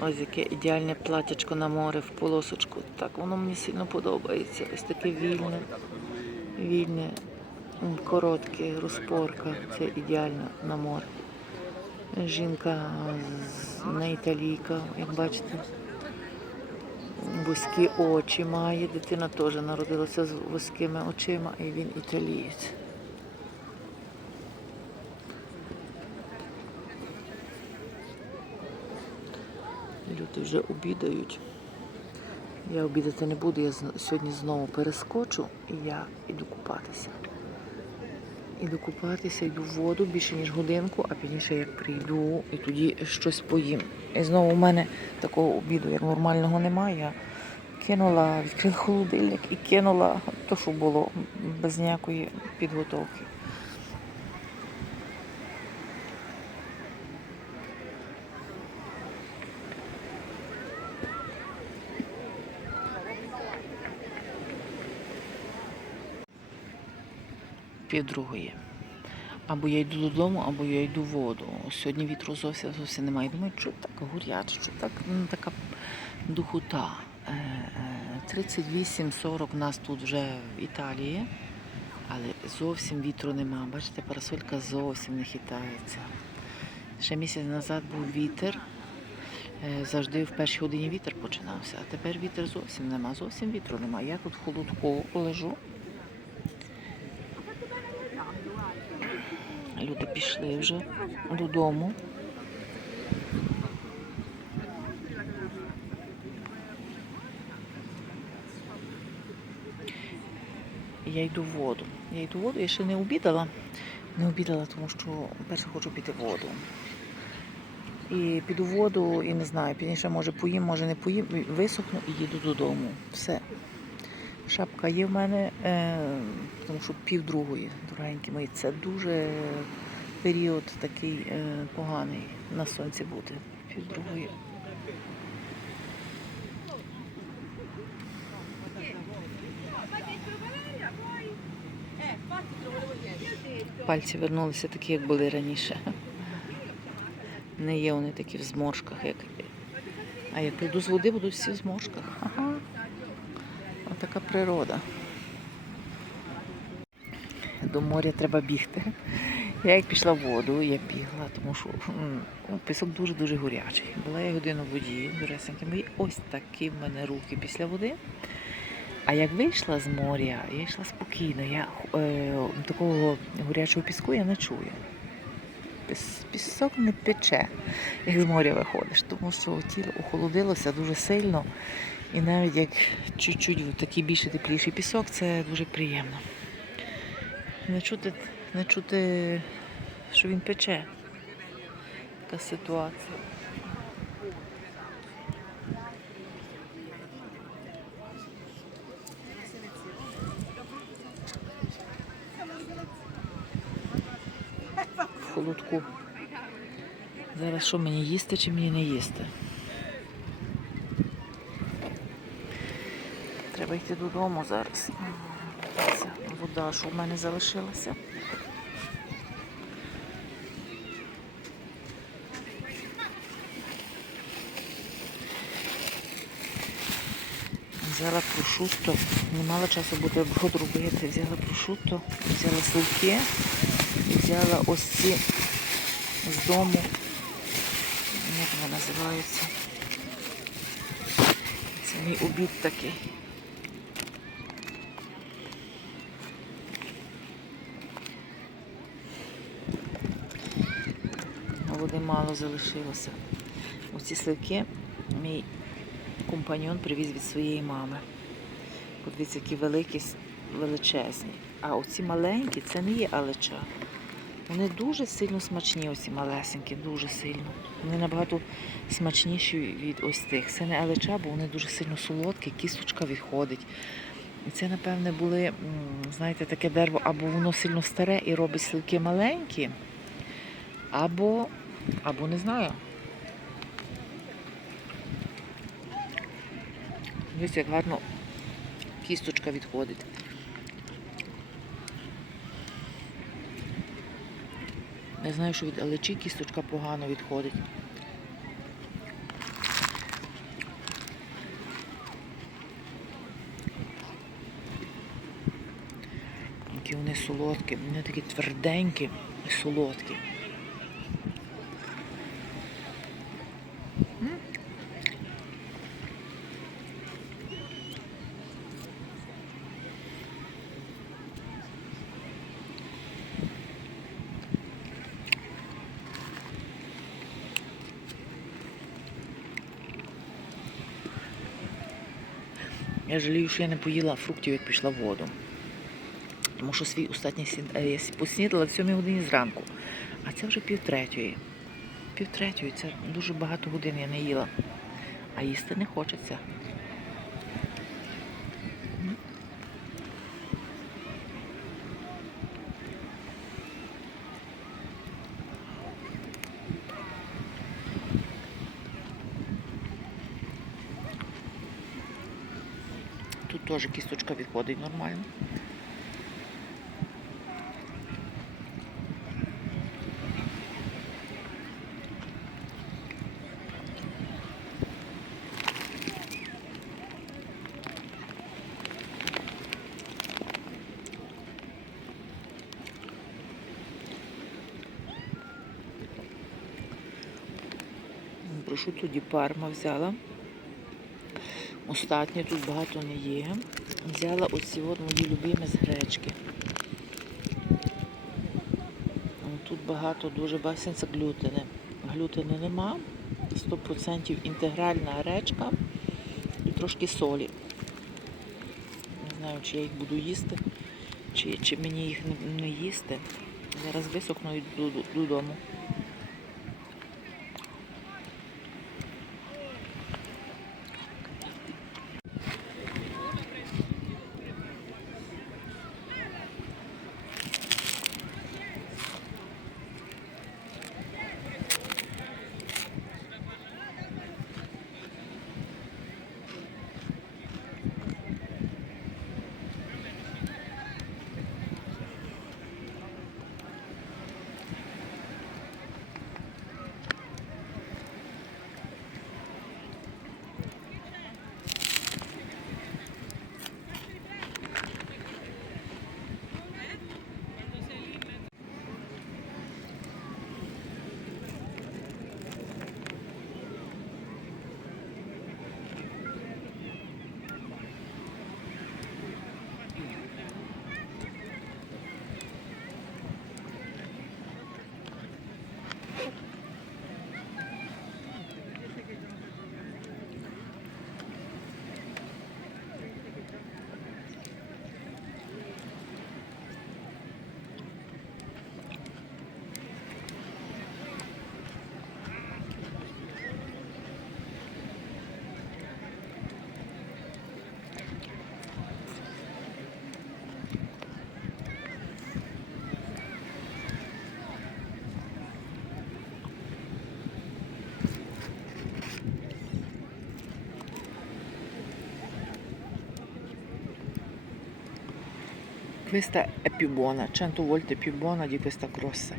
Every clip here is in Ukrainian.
Ось яке ідеальне платячко на море в полосочку. Так, воно мені сильно подобається. Ось таке вільне, вільне, коротке, розпорка. Це ідеально на море. Жінка не італійка, як бачите. Вузькі очі має. Дитина теж народилася з вузькими очима, і він італієць. Люди вже обідають. Я обідати не буду, я сьогодні знову перескочу і я йду купатися. Іду купатися, йду в воду більше ніж годинку, а пізніше як прийду і тоді щось поїм. І знову у мене такого обіду, як нормального немає. Я кинула, відкрила холодильник і кинула те, що було без ніякої підготовки. Пів другої. Або я йду додому, або я йду в воду. Сьогодні вітру зовсім зовсім немає. Думаю, що так горять, що так ну, така духота. Е, е, 38-40 нас тут вже в Італії, але зовсім вітру нема. Бачите, парасолька зовсім не хитається. Ще місяць назад був вітер. Е, Завжди в першій годині вітер починався, а тепер вітер зовсім нема, зовсім вітру нема. Я тут в холодку лежу. Люди пішли вже додому. Я йду в воду. Я йду в воду, я ще не обідала. Не обідала, тому що перше хочу піти в воду. І піду в воду і не знаю, пізніше може поїм, може не поїм, висохну і їду додому. Все. Шапка є в мене, е, тому що пів другої, дорогенькі мої. Це дуже період такий е, поганий на сонці бути. Пів другої. Пальці вернулися такі, як були раніше. Не є вони такі в зморшках, як. А як прийду з води, будуть всі в зморшках. Ага. Отака природа. До моря треба бігти. Я як пішла в воду, я бігла, тому що ну, пісок дуже-дуже горячий. Була я годину в воді, доресенькі мої, ось такі в мене руки після води. А як вийшла з моря, я йшла спокійно. Я е, такого горячого піску я не чую. Пісок не пече, як з моря виходиш, тому що тіло охолодилося дуже сильно. І навіть як чуть-чуть такий більше тепліший пісок, це дуже приємно. Не чути, не чути, що він пече. Така ситуація. В холодку. Зараз що мені їсти чи мені не їсти? Треба йти додому зараз. Ця вода, що в мене залишилася. Взяла прошутто, не мала часу буде буд робити. Взяла прошутто, взяла сливки, взяла ось ці з дому. Як вони називаються? Це мій обід такий. Води мало залишилося. Оці сливки мій компаньон привіз від своєї мами. Подивіться, які великі, величезні. А оці маленькі це не є алеча. Вони дуже сильно смачні, оці малесенькі, дуже сильно. Вони набагато смачніші від ось тих. Це не алеча, бо вони дуже сильно солодкі, кісточка відходить. І це, напевне, були, знаєте, таке дерево, або воно сильно старе і робить сливки маленькі, або, або не знаю. Дивіться, як гарно кісточка відходить. Не знаю, що від алечі кісточка погано відходить. Які вони солодкі, вони такі тверденькі і солодкі. Я жалію, що я не поїла фруктів, як пішла в воду. Тому що свій остатній е, я поснідала в 7 годині зранку. А це вже півтретьої. Півтретьої, це дуже багато годин я не їла. А їсти не хочеться. М. Тут теж кісточка відходить нормально. Прошутто ді парма взяла. Остатнє тут багато не є. Взяла оці от мої любимі з гречки. Тут багато дуже басенця глютени. Глютени нема. 100% інтегральна гречка і трошки солі. Не знаю, чи я їх буду їсти, чи, чи мені їх не, їсти. Зараз висохну і додому. Questa è più buona, 100 volte più buona di questa grossa.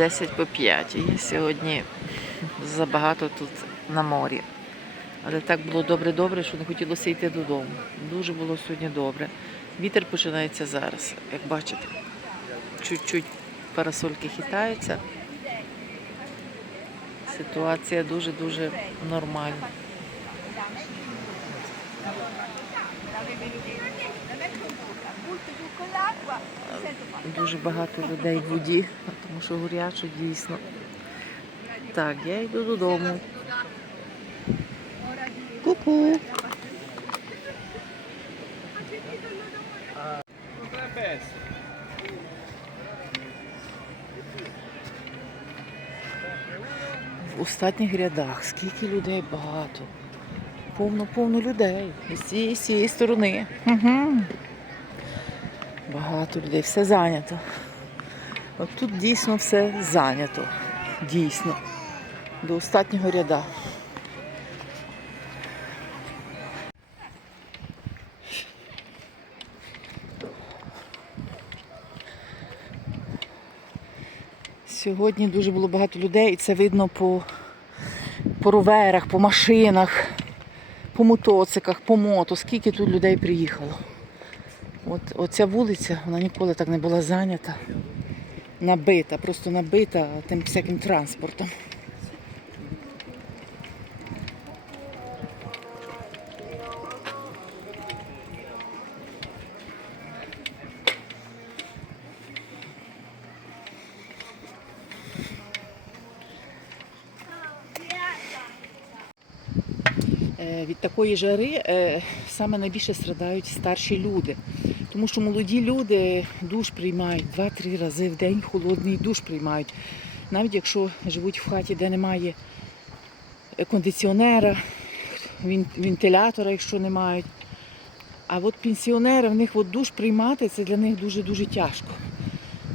Десять по 5. І сьогодні забагато тут на морі. Але так було добре-добре, що не хотілося йти додому. Дуже було сьогодні добре. Вітер починається зараз, як бачите. Чуть-чуть парасольки хитаються. Ситуація дуже-дуже нормальна. Дуже багато людей в воді, тому що горячо дійсно. Так, я йду додому. Ку-ку. В остатніх рядах. Скільки людей багато. Повно, повно людей. З цієї, з цієї сторони. Угу. Багато людей, все зайнято. Тут дійсно все зайнято. Дійсно. До остатнього ряда. Сьогодні дуже було багато людей, і це видно по, по роверах, по машинах, по мотоциклах, по мото. Скільки тут людей приїхало. От, оця вулиця, вона ніколи так не була зайнята. Набита, просто набита тим всяким транспортом. Е, Від такої жари е, саме найбільше страдають старші люди. Тому що молоді люди душ приймають 2-3 рази в день холодний душ приймають. Навіть якщо живуть в хаті, де немає кондиціонера, вентилятора, якщо не мають. А от пенсіонери, в них от душ приймати, це для них дуже-дуже тяжко.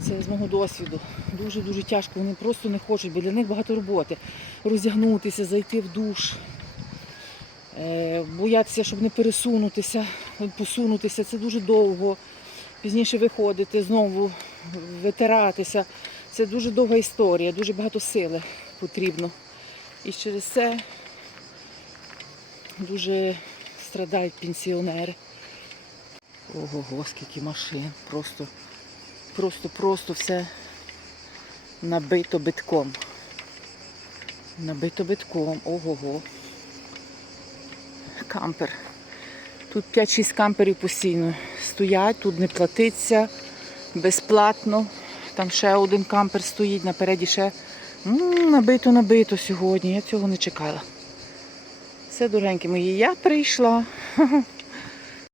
Це з мого досвіду. Дуже-дуже тяжко. Вони просто не хочуть, бо для них багато роботи. Роздягнутися, зайти в душ, Е, боятися, щоб не пересунутися, посунутися, це дуже довго. Пізніше виходити, знову витиратися. Це дуже довга історія, дуже багато сили потрібно. І через це дуже страдають пенсіонери. Ого, скільки машин. Просто, просто, просто все набито битком. Набито битком. Ого-го кампер. Тут 5-6 камперів постійно стоять, тут не платиться безплатно. Там ще один кампер стоїть, напереді ще набито, набито сьогодні. Я цього не чекала. Все, доренькі мої, я прийшла.